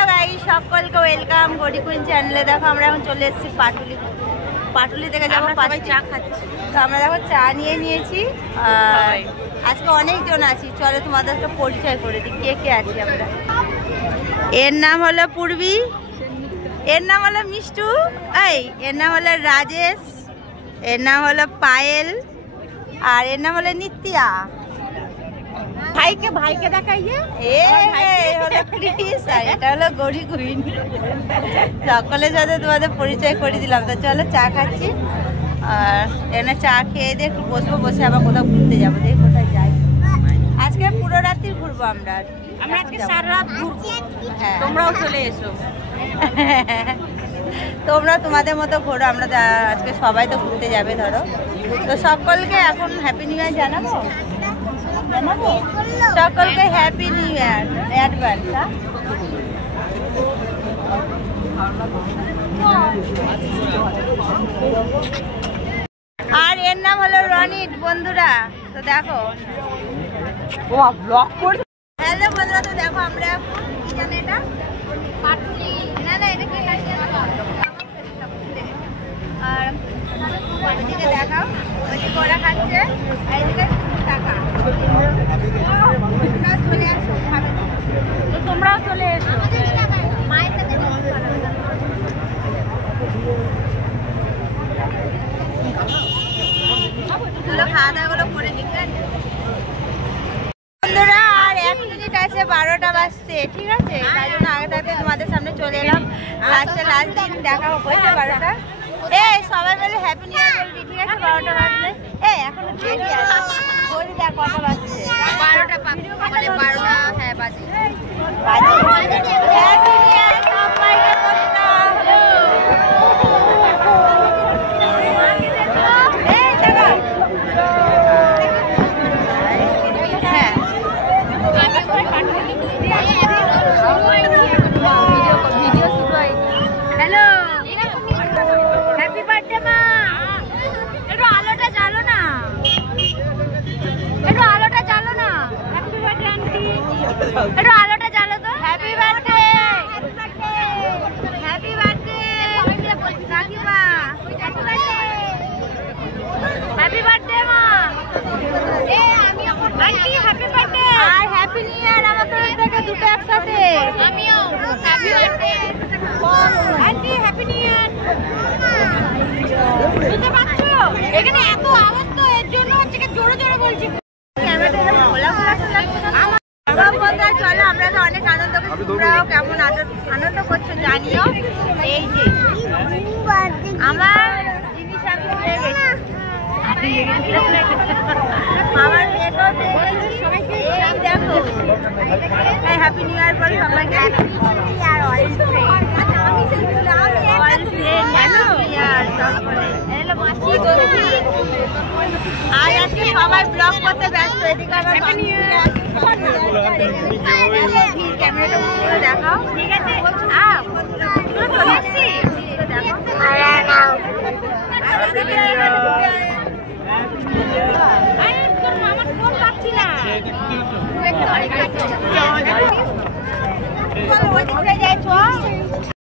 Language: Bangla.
হ্যালো গাইস, সকলকে ওয়েলকাম গড়ি কুইন চ্যানেলে। দেখো আমরা এখন চলে এসেছি পাটুলি থেকে যাবো। চা খাচ্ছি তো আমরা দেখো চা নিয়ে নিয়েছি। আজকে অনেকজন আছি, চলো তোমাদেরকে পরিচয় করে দিই কে কে আছি আমরা। এর নাম হলো পূর্বী, এর নাম হলো মিষ্টু, এর নাম হলো রাজেশ, এর নাম হলো পায়েল, আর এর নাম হলো নিত্যা। ভাইকে দেখাইয়ে হলো ক্রিস, আর এটা হলো গড়ি কুইন। সকলের সাথে তোমাদের পরিচয় করে দিলাম। তো চলো চা খাচ্ছি, আর এখানে চা খেয়ে দিয়ে একটু বসবো, বসে আবার কোথাও ঘুরতে যাবো। দেখি কোথায় যাই। আজকে পুরো রাত্রি ঘুরবো আমরা আজকে সারা রাত ঘুরবো। হ্যাঁ, তোমরাও চলে এসো। তোমরা তোমাদের মতো ঘোরো, আমরা আজকে সবাই তো ঘুরতে যাবে ধরো। তো সকলকে এখন হ্যাপি নিউ ইয়ার জানাবো, সকলকে হ্যাপি নিউ ইয়ার অ্যাডভান্স। আর এর নাম হলো রনিত বন্ধুরা। তো দেখো হ্যালো বন্ধুরা, তো দেখো আমরা কি জানি এটা পাটুলি, না এটা কি আর দিকে দেখাও, ওইদিকে ওরা খাচ্ছে, এইদিকে টাকা। চলে আসো, তোমরাও চলে এসো মায়ের সাথে। খাওয়া দাওয়া গুলো করে ঠিক আছে বন্ধুরা। আর 1 মিনিট আছে 12টা বাজতে, ঠিক আছে? তাই জন্য আগে থাকতে তোমাদের সামনে চলে এলাম। লাস্ট দিন দেখা হয়েছে 12টা। সবাই মিলে হ্যাপি নিউ ইয়ার বলবি, ঠিক আছে? 12টা বাজলে এখনো দেরি আছে, বলি দেখ কটা বাজছে। 12টা মানে 12টা, হ্যাঁ বাজে। হ্যাপি নিউ ইয়ার সবাইকে বললাম। একটু আলোটা জ্বালো তো। হ্যাপি বার্থডে, হ্যাপি বার্থডে কাকিমা, হ্যাপি বার্থডে মা, আন্টি হ্যাপি বার্থডে, আর হ্যাপি নিউ ইয়ার আমার তরফ থেকে দুটো একসাথে। আমিও happy birthday aunty, happy new year. শুনতে পাচ্ছ? এখানে এত আওয়াজ, তো এর জন্য হচ্ছে জোরে জোরে বলছি। ক্যামেরাটা খোলা খোলা লাগছে না। চলো আমরা তো অনেক আনন্দ করছি, তোমরাও কেমন আনন্দ করছো জানিও। এই যে আমার জিনিস আমি ভুলে গেছি, আমার মেয়েকেও এই দেখো। হ্যাপি নিউ ইয়ার বল সবাইকে। আর আজকে সবাই ব্লগ করতে ব্যস্ত, এদিকে আবার ক্যামেরাটা পুরো দেখাও, ঠিক আছে? চলে আসছি, আমার ফোন পাচ্ছি না। চলো ওই দিকে যাই, চল